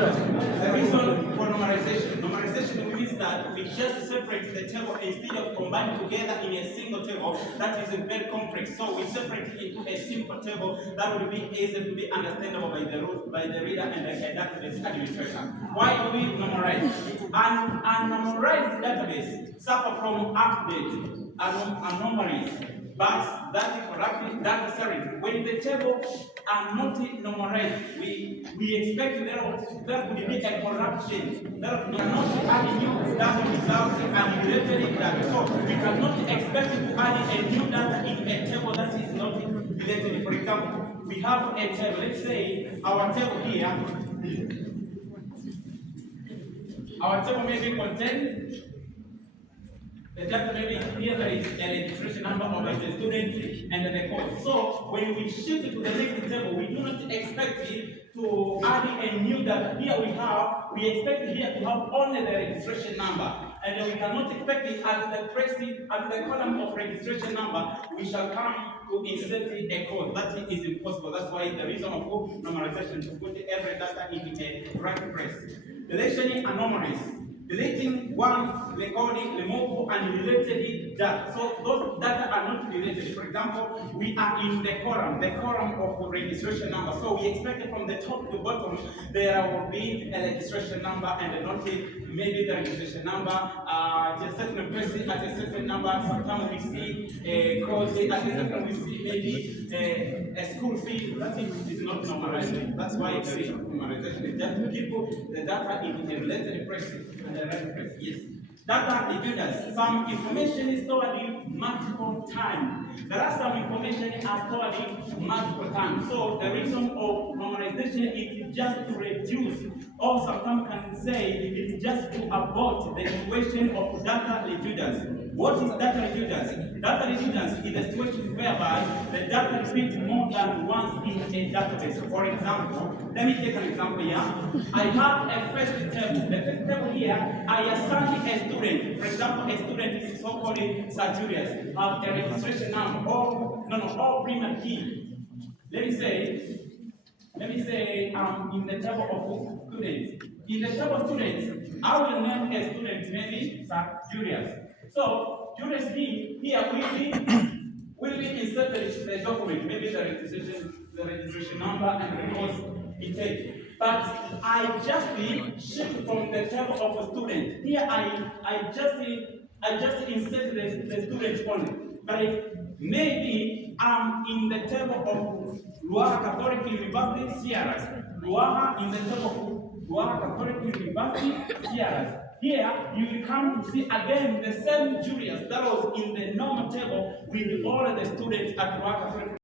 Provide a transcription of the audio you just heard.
The reason for normalization means that we just separate the table instead of combining together in a single table that is very complex. So we separate it into a simple table that will be easy to be understandable by the reader and the database administrator. Why do we normalize? An unnormalized database suffer from update anomalies, but that sorry, when the table are not normalized, we expect there could be a corruption. There could not add new data without unrelated data. So we cannot expect to add a new data in a table that is not related. For example, we have a table. Let's say our table here. Our table maybe contains the data maybe here there is a registration number of the student and the code. So when we shift it to the next table, we do not expect it to add a new data. Here we expect here to have only the registration number, and we cannot expect it at the column of registration number. We shall come to insert a code. That is impossible. That's why the reason of normalization to put every data in a right place. Deletion anomalies. Deleting one, recording, remove, and related data. So those data are not related. For example, we are in the column of registration number. So we expect from the top to bottom there will be a registration number and not maybe the registration number. At a certain person at a certain number. Sometimes we see a course. At a certain we see maybe a school fee. That is not normalized. That's why there is normalization. It's just to keep the data in a related place. Yes. Data reviewers. Some information is stored in multiple times. There are some information are stored in multiple times. So the reason of normalization is just to reduce, or sometimes can say it's just to avoid the situation of data reviewers. What is data reviewers? Data reviewers is a situation whereby the data repeats more than once in a database. For example, let me take an example here. I have a first table. The first table here, I assign a student. For example, a student is so-called Sir Julius, have a registration number, or primary key. Let me say, in the table of students. In the table of students, I will name a student, maybe Sir Julius. So Julius here will be inserted the document, maybe the registration number and the course it takes. But I just shift from the table of a student. Here I just insert the student only. But maybe I'm in the table of Ruaha Catholic University Sierras. Ruaha in the table of Ruaha Catholic University Sierras. Here, you will come to see again the same Julius that was in the normal table with all the students at Ruaha Catholic